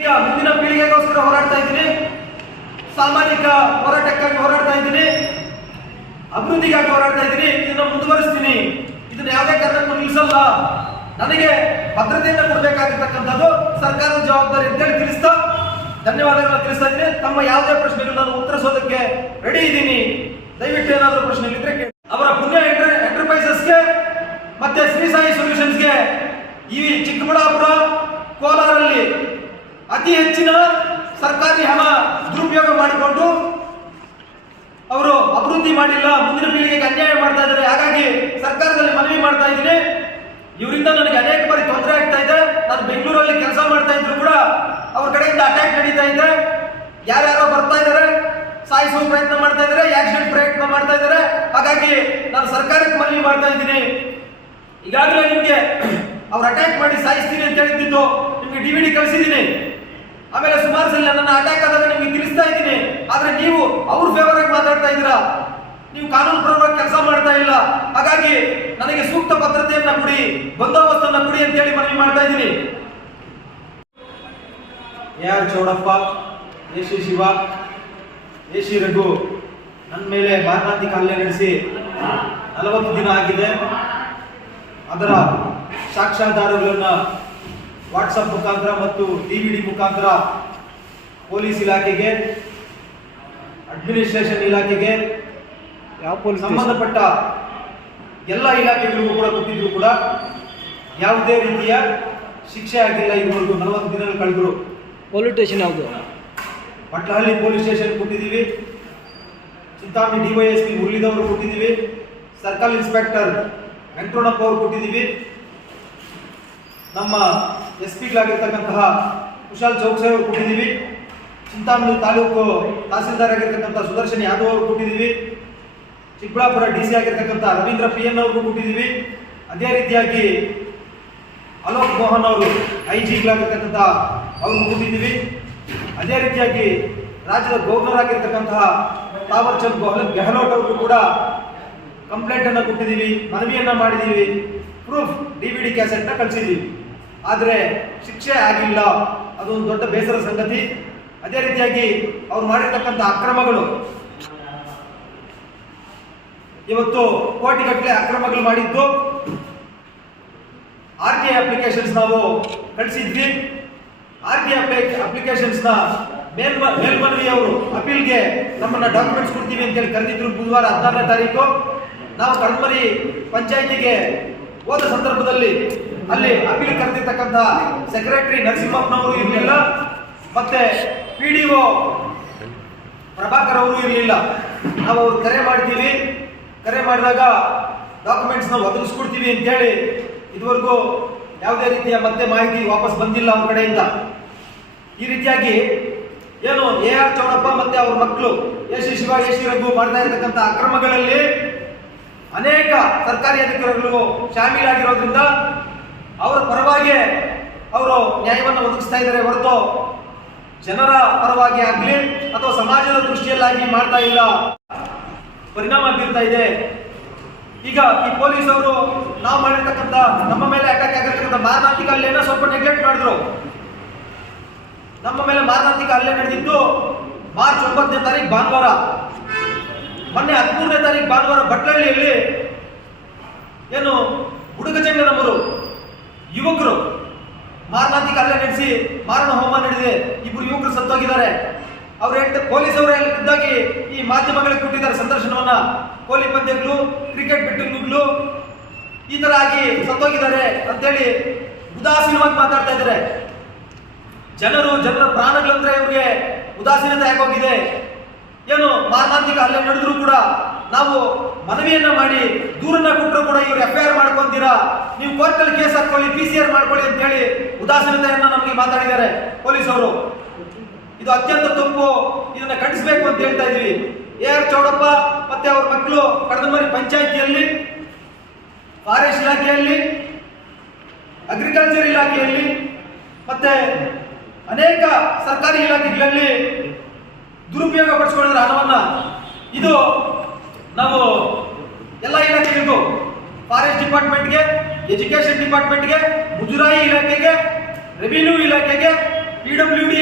ಈಗ ಮುಂದಿನ ಪೀಳಿಗೆಗೋಸ್ಕರ ಹೋರಾಡ್ತಾ ಇದ್ದೀನಿ, ಸಾಮಾಜಿಕ ಹೋರಾಟಕ್ಕಾಗಿ ಹೋರಾಡ್ತಾ ಇದ್ದೀನಿ, ಅಭಿವೃದ್ಧಿಗಾಗಿ ಹೋರಾಡ್ತಾ ಇದ್ದೀನಿ. ಇದನ್ನ ಮುಂದುವರಿಸ್ತೀನಿ. ಇದನ್ನ ಯಾವುದೇ ಕಾರಣಕ್ಕೂ ನಿಲ್ಲಿಸಲ್ಲ. ನನಗೆ ಭದ್ರತೆಯನ್ನು ಕೊಡಬೇಕಾಗಿರ್ತಕ್ಕಂಥದ್ದು ಸರ್ಕಾರದ ಜವಾಬ್ದಾರಿ ಅಂತೇಳಿ ತಿಳಿಸ್ತಾ ಧನ್ಯವಾದಗಳನ್ನ ತಿಳಿಸ್ತಾ ಇದ್ದೀನಿ. ತಮ್ಮ ಯಾವುದೇ ಪ್ರಶ್ನೆಗಳು ನಾನು ಉತ್ತರಿಸೋದಕ್ಕೆ ರೆಡಿ ಇದ್ದೀನಿ. ದಯವಿಟ್ಟು ಏನಾದರೂ ಪ್ರಶ್ನೆಗಳಿದ್ರೆ ಕೇಳಿ. ಅವರ ಪುಣ್ಯ ಎಂಟರ್ಪ್ರೈಸಸ್ಗೆ ಮತ್ತೆ ಶ್ರೀ ಸಾಯಿ ಸೊಲ್ಯೂಷನ್ಸ್ಗೆ ಈ ಚಿಕ್ಕಬಳ್ಳಾಪುರ ಕೋಲಾರಲ್ಲಿ ಅತಿ ಹೆಚ್ಚಿನ ಸರ್ಕಾರಿ ಹಣ ದುರುಪಯೋಗ ಮಾಡಿಕೊಂಡು ಅವರು ಅಭಿವೃದ್ಧಿ ಮಾಡಿಲ್ಲ, ಮುಂದಿನ ಪೀಳಿಗೆಗೆ ಅನ್ಯಾಯ ಮಾಡ್ತಾ ಇದ್ದಾರೆ. ಹಾಗಾಗಿ ಸರ್ಕಾರದಲ್ಲಿ ಮನವಿ ಮಾಡ್ತಾ ಇದ್ದೀನಿ. ಇವರಿಂದ ನನಗೆ ಅನೇಕ ಬಾರಿ ತೊಂದರೆ ಆಗ್ತಾ ಇದೆ. ನಾನು ಬೆಂಗಳೂರಲ್ಲಿ ಕೆಲಸ ಮಾಡ್ತಾ ಇದ್ರು ಕೂಡ ಅವ್ರ ಕಡೆಯಿಂದ ಅಟ್ಯಾಕ್ ನಡೀತಾ ಇದೆ. ಯಾರ್ಯಾರೋ ಬರ್ತಾ ಇದ್ದಾರೆ, ಸಾಯಿಸುವ ಪ್ರಯತ್ನ ಮಾಡ್ತಾ ಇದ್ದಾರೆ, ಆಕ್ಸಿಡೆಂಟ್ ಪ್ರಯತ್ನ ಮಾಡ್ತಾ ಇದ್ದಾರೆ. ಹಾಗಾಗಿ ನಾನು ಸರ್ಕಾರಕ್ಕೆ ಮನವಿ ಮಾಡ್ತಾ ಇದ್ದೀನಿ. ಈಗಾಗಲೇ ನಿಮ್ಗೆ ಅವ್ರು ಅಟ್ಯಾಕ್ ಮಾಡಿ ಸಾಯಿಸ್ತೀನಿ ಅಂತ ಹೇಳಿದ್ದು ನಿಮ್ಗೆ DVD ಕಳಿಸಿದ್ದೀನಿ. ಆಮೇಲೆ ಸುಮಾರು ಸಲ ನನ್ನ ಅಟ್ಯಾಕ್ ಆದಾಗ ನಿಮ್ಗೆ ತಿಳಿಸ್ತಾ ಇದ್ದೀನಿ. ಆದ್ರೆ ನೀವು ಅವ್ರ ಫೇವರ್ ಆಗಿ ಮಾತಾಡ್ತಾ ಇದ್ದೀರಾ. ನೀವು ಕಾನೂನು ಪರವಾಗಿ ಕೆಲಸ ಮಾಡ್ತಾ ಇಲ್ಲ. ಹಾಗಾಗಿ ನನಗೆ ಸೂಕ್ತ ಭದ್ರತೆಯನ್ನ ಕೊಡಿ, ಬಂದೋಬಸ್ತನ್ನ ಕೊಡಿ ಅಂತ ಹೇಳಿ ಮನವಿ ಮಾಡ್ತಾ ಇದ್ದೀನಿ. AR Chowdappa, AC Shiva, AC Raghu ನನ್ನ ಮೇಲೆ ಮಾರಣಾಂತಿಕ ಹಲ್ಲೆ ನಡೆಸಿ 40 ದಿನ ಆಗಿದೆ. ಅದರ ಸಾಕ್ಷ್ಯಾಧಾರಗಳನ್ನ ವಾಟ್ಸಪ್ ಮುಖಾಂತರ ಮತ್ತು DVD ಮುಖಾಂತರ ಪೊಲೀಸ್ ಇಲಾಖೆಗೆ, ಅಡ್ಮಿನಿಸ್ಟ್ರೇಷನ್ ಇಲಾಖೆಗೆ, ಸಂಬಂಧಪಟ್ಟ ಎಲ್ಲ ಇಲಾಖೆಗಳಿಗೂ ಕೂಡ ಕೊಟ್ಟಿದ್ರು ಕೂಡ ಯಾವುದೇ ರೀತಿಯ ಶಿಕ್ಷೆ ಆಗಿಲ್ಲ. ಇದುವರೆಗೂ 40 ದಿನಗಳು ಕಳೆದ್ರು. ಪೊಲೀಸ್ ಸ್ಟೇಷನ್ ಯಾವುದು? ಪಟ್ಲಹಳ್ಳಿ ಪೊಲೀಸ್ ಸ್ಟೇಷನ್ ಕೊಟ್ಟಿದ್ದೀವಿ, ಚಿಂತಾಮಣಿ DYSP ಮುರಳೀಧವರು ಕೊಟ್ಟಿದ್ದೀವಿ, ಸರ್ಕಲ್ ಇನ್ಸ್ಪೆಕ್ಟರ್ ವೆಂಕಟರಮಣಪ್ಪ ಅವರು ಕೊಟ್ಟಿದ್ದೀವಿ, ನಮ್ಮ SP ಗಳಾಗಿರ್ತಕ್ಕಂತಹ ಕುಶಾಲ್ ಚೌಕ್ಸೆ ಅವರು ಕೊಟ್ಟಿದ್ದೀವಿ, ಚಿಂತಾಮಣಿ ತಾಲೂಕು ತಹಸೀಲ್ದಾರ್ ಆಗಿರ್ತಕ್ಕಂಥ ಸುದರ್ಶನ್ ಯಾದವ್ ಅವರು ಕೊಟ್ಟಿದ್ದೀವಿ, ಚಿಕ್ಕಬಳ್ಳಾಪುರ DC ಆಗಿರ್ತಕ್ಕಂಥ ರವೀಂದ್ರ PN ಅವ್ರಿಗೂ ಕೊಟ್ಟಿದ್ದೀವಿ. ಅದೇ ರೀತಿಯಾಗಿ ಅಲೋಕ್ ಮೋಹನ್ ಅವರು IG ಗಳಾಗಿರ್ತಕ್ಕಂಥ ಅವ್ರಿಗೂ ಕೊಟ್ಟಿದ್ದೀವಿ. ಅದೇ ರೀತಿಯಾಗಿ ರಾಜ್ಯದ ಗವರ್ನರ್ ಆಗಿರ್ತಕ್ಕಂತಹ ತಾವರ್ ಚಂದ್ ಗೆಹ್ಲೋಟ್ ಅವ್ರಿಗೂ ಕೂಡ ಕಂಪ್ಲೇಂಟ್ ಅನ್ನು ಕೊಟ್ಟಿದ್ದೀವಿ, ಮನವಿಯನ್ನ ಮಾಡಿದ್ದೀವಿ, ಪ್ರೂಫ್ DVD ಕ್ಯಾಸೆಟ್ನ ಕಳಿಸಿದ್ದೀವಿ. ಆದರೆ ಶಿಕ್ಷೆ ಆಗಿಲ್ಲ. ಅದೊಂದು ದೊಡ್ಡ ಬೇಸರ ಸಂಗತಿ. ಅದೇ ರೀತಿಯಾಗಿ ಅವ್ರು ಮಾಡಿರ್ತಕ್ಕಂಥ ಅಕ್ರಮಗಳು, ಇವತ್ತು ಕೋಟಿಗಟ್ಟಲೆ ಅಕ್ರಮಗಳು ಮಾಡಿದ್ದು RTI ಅಪ್ಲಿಕೇಶನ್ಸ್ ನಾವು ಕಳಿಸಿದ್ವಿ. RTI ಅಪ್ಲಿಕೇಶನ್ಸ್ನ ಮೇಲ್ಮನವಿ ಅವರು ಅಪೀಲ್ಗೆ ನಮ್ಮನ್ನ ಡಾಕ್ಯುಮೆಂಟ್ಸ್ ಕೊಡ್ತೀವಿ ಅಂತೇಳಿ ಕರೆದಿದ್ರು. ಬುಧವಾರ 16ನೇ ತಾರೀಕು ನಾವು ಕಡಮರಿ ಪಂಚಾಯಿತಿಗೆ ಹೋದ ಸಂದರ್ಭದಲ್ಲಿ ಅಲ್ಲಿ ಅಪೀಲ್ ಕರೆದಿರ್ತಕ್ಕಂಥ ಸೆಕ್ರೆಟರಿ ನರಸಿಂಹಪ್ಪನವರು ಇರಲಿಲ್ಲ, ಮತ್ತೆ PDO ಪ್ರಭಾಕರ್ ಅವರು ಇರಲಿಲ್ಲ. ನಾವು ಅವ್ರು ಕರೆ ಮಾಡ್ತೀವಿ, ಕರೆ ಮಾಡಿದಾಗ ಡಾಕ್ಯುಮೆಂಟ್ಸ್ನ ಒದಗಿಸ್ಕೊಡ್ತೀವಿ ಅಂತೇಳಿ ಇದುವರೆಗೂ ಯಾವುದೇ ರೀತಿಯ ಮತ್ತೆ ಮಾಹಿತಿ ವಾಪಸ್ ಬಂದಿಲ್ಲ ಅವ್ರ ಕಡೆಯಿಂದ. ಈ ರೀತಿಯಾಗಿ ಏನು AR ಚೌಡಪ್ಪ ಮತ್ತೆ ಅವ್ರ ಮಕ್ಕಳು AC ಶಿವ, AC ರಘು ಮಾಡ್ತಾ ಇರತಕ್ಕಂಥ ಅಕ್ರಮಗಳಲ್ಲಿ ಅನೇಕ ಸರ್ಕಾರಿ ಅಧಿಕಾರಿಗಳು ಶಾಮೀಲಾಗಿರೋದ್ರಿಂದ ಅವರ ಪರವಾಗಿ ಅವರು ನ್ಯಾಯವನ್ನು ಒದಗಿಸ್ತಾ ಇದ್ದಾರೆ ಹೊರತು ಜನರ ಪರವಾಗಿ ಆಗಲಿ ಅಥವಾ ಸಮಾಜದ ದೃಷ್ಟಿಯಲ್ಲಾಗಿ ಮಾಡ್ತಾ ಇಲ್ಲ. ಪರಿಣಾಮ ಬೀರ್ತಾ ಇದೆ. ಈಗ ಈ ಪೊಲೀಸವರು ನಾವು ಮಾಡಿರ್ತಕ್ಕಂಥ ನಮ್ಮ ಮೇಲೆ ಅಟ್ಯಾಕ್ ಆಗಿರ್ತಕ್ಕಂಥ ಮಾರಣಾಂತಿಕ ಹಲ್ಲೆಯನ್ನ ಸ್ವಲ್ಪ ನೆಗ್ಲೆಕ್ಟ್ ಮಾಡಿದ್ರು. ನಮ್ಮ ಮೇಲೆ ಮಾರಣಾಂತಿಕ ಹಲ್ಲೆ ನಡೆದಿದ್ದು ಮಾರ್ಚ್ 9ನೇ ತಾರೀಕು ಭಾನುವಾರ. ಮೊನ್ನೆ 13ನೇ ತಾರೀಕು ಭಾನುವಾರ ಬಟ್ಲಹಳ್ಳಿಯಲ್ಲಿ ಏನು ಹುಡುಗಚಂಗನವರು ಯುವಕರು ಮಾರಣಾಂತಿಕ ಹಲ್ಲೆ ನಡೆಸಿ ಮಾರಣ ಹೋಮ ನಡೆದಿದೆ. 2 ಯುವಕರು ಸತ್ತೋಗಿದ್ದಾರೆ. ಅವ್ರು ಪೊಲೀಸವರು ಇದ್ದಾಗಿ ಈ ಮಾಧ್ಯಮಗಳಿಗೆ ಕೊಟ್ಟಿದ್ದಾರೆ ಸಂದರ್ಶನವನ್ನ. ಕೋಲಿ ಪಂದ್ಯಗಳು, ಕ್ರಿಕೆಟ್ ಬೆಟ್ಟಿಂಗ್ಗಳು ಈ ತರ ಆಗಿ ಸತ್ತೋಗಿದ್ದಾರೆ ಅಂತೇಳಿ ಉದಾಸೀನವಾಗಿ ಮಾತಾಡ್ತಾ ಇದ್ದಾರೆ. ಜನರ ಪ್ರಾಣಗಳಂದ್ರೆ ಇವ್ರಿಗೆ ಉದಾಸೀನತೆ ಆಗೋಗಿದೆ. ಏನು ಮಾರಣಾಂತಿಕ ಹಲ್ಲೆ ನಡೆದ್ರು ಕೂಡ ನಾವು ಮನವಿಯನ್ನ ಮಾಡಿ ದೂರನ್ನ ಕೊಟ್ಟರು ಕೂಡ ಇವರು FIR ಮಾಡ್ಕೊಂತೀರಾ, ನೀವು ಕೋರ್ಟಲ್ಲಿ ಕೇಸ್ ಹಾಕೊಳ್ಳಿ, PCR ಮಾಡ್ಕೊಳ್ಳಿ ಅಂತ ಹೇಳಿ ಉದಾಸೀನತೆಯನ್ನ ನಮಗೆ ಮಾತಾಡಿದ್ದಾರೆ ಪೊಲೀಸವರು. ಇದು ಅತ್ಯಂತ ತಪ್ಪು. ಇದನ್ನ ಖಂಡಿಸಬೇಕು ಅಂತ ಹೇಳ್ತಾ ಇದೀವಿ. AR ಚೌಡಪ್ಪ ಮತ್ತೆ ಅವ್ರ ಮಕ್ಕಳು ಕಡದಮರಿ ಪಂಚಾಯಿತಿಯಲ್ಲಿ, ಫಾರೆಸ್ಟ್ ಇಲಾಖೆಯಲ್ಲಿ, ಅಗ್ರಿಕಲ್ಚರ್ ಇಲಾಖೆಯಲ್ಲಿ ಮತ್ತೆ ಅನೇಕ ಸರ್ಕಾರಿ ಇಲಾಖೆಗಳಲ್ಲಿ ದುರುಪಯೋಗ ಪಡಿಸ್ಕೊಂಡಿರೋ ಹಣವನ್ನ ಇದು ನಾವು ಎಲ್ಲ ಇಲಾಖೆಗಳಿಗೂ, ಫಾರೆಸ್ಟ್ ಡಿಪಾರ್ಟ್ಮೆಂಟ್ಗೆ, ಎಜುಕೇಶನ್ ಡಿಪಾರ್ಟ್ಮೆಂಟ್ಗೆ, ಮುಜರಾಯಿ ಇಲಾಖೆಗೆ, ರೆವಿನ್ಯೂ ಇಲಾಖೆಗೆ, PWD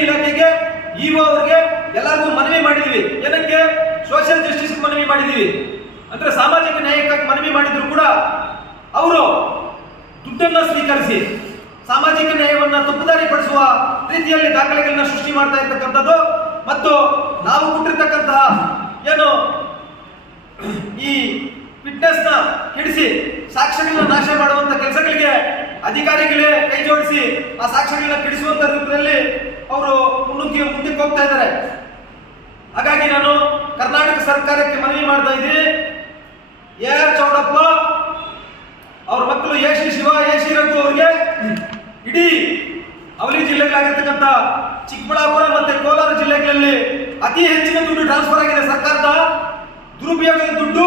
ಇಒ ಅವ್ರಿಗೆ ಎಲ್ಲರಿಗೂ ಮನವಿ ಮಾಡಿದೀವಿ. ಏನಕ್ಕೆ? ಸೋಷಿಯಲ್ ಜಸ್ಟಿಸ್ ಮನವಿ ಮಾಡಿದೀವಿ. ಅಂದ್ರೆ ಸಾಮಾಜಿಕ ನ್ಯಾಯಕ್ಕಾಗಿ ಮನವಿ ಮಾಡಿದ್ರು ಕೂಡ ಅವರು ದುಡ್ಡನ್ನ ಸ್ವೀಕರಿಸಿ ಸಾಮಾಜಿಕ ನ್ಯಾಯವನ್ನ ತಪ್ಪುದಾರಿ ಪಡಿಸುವ ರೀತಿಯಲ್ಲಿ ದಾಖಲೆಗಳನ್ನ ಸೃಷ್ಟಿ ಮಾಡ್ತಾ ಇರ್ತಕ್ಕಂಥದ್ದು ಮತ್ತು ನಾವು ಕೊಟ್ಟಿರ್ತಕ್ಕಂತಹ ಏನು ಈ ಫಿಟ್ನೆಸ್ ನ ಹಿಡಿಸಿ ಸಾಕ್ಷ್ಯಗಳನ್ನ ನಾಶ ಮಾಡುವಂತ ಕೆಲಸಗಳಿಗೆ ಅಧಿಕಾರಿಗಳೇ ಕೈ ಜೋಡಿಸಿ ಆ ಸಾಕ್ಷ್ಯಗಳನ್ನ ಕೆಡಿಸುವಂತ ರೂಪದಲ್ಲಿ ಅವರು ಮುಂದಕ್ಕೆ ಹೋಗ್ತಾ ಇದ್ದಾರೆ. ಹಾಗಾಗಿ ನಾನು ಕರ್ನಾಟಕ ಸರ್ಕಾರಕ್ಕೆ ಮನವಿ ಮಾಡ್ತಾ ಇದ್ದೀನಿ, AR ಚೌಡಪ್ಪ ಅವ್ರ ಮಕ್ಕಳು ಎ.ಸಿ. ಶಿವ, ಎ.ಸಿ. ರಘು ಅವರಿಗೆ ಇಡೀ ಅವಳಿ ಜಿಲ್ಲೆಗಳಾಗಿರ್ತಕ್ಕಂಥ ಚಿಕ್ಕಬಳ್ಳಾಪುರ ಮತ್ತೆ ಕೋಲಾರ ಜಿಲ್ಲೆಗಳಲ್ಲಿ ಅತಿ ಹೆಚ್ಚಿನ ದುಡ್ಡು ಟ್ರಾನ್ಸ್ಫರ್ ಆಗಿದೆ. ಸರ್ಕಾರದ ದುರುಪಯೋಗದ ದುಡ್ಡು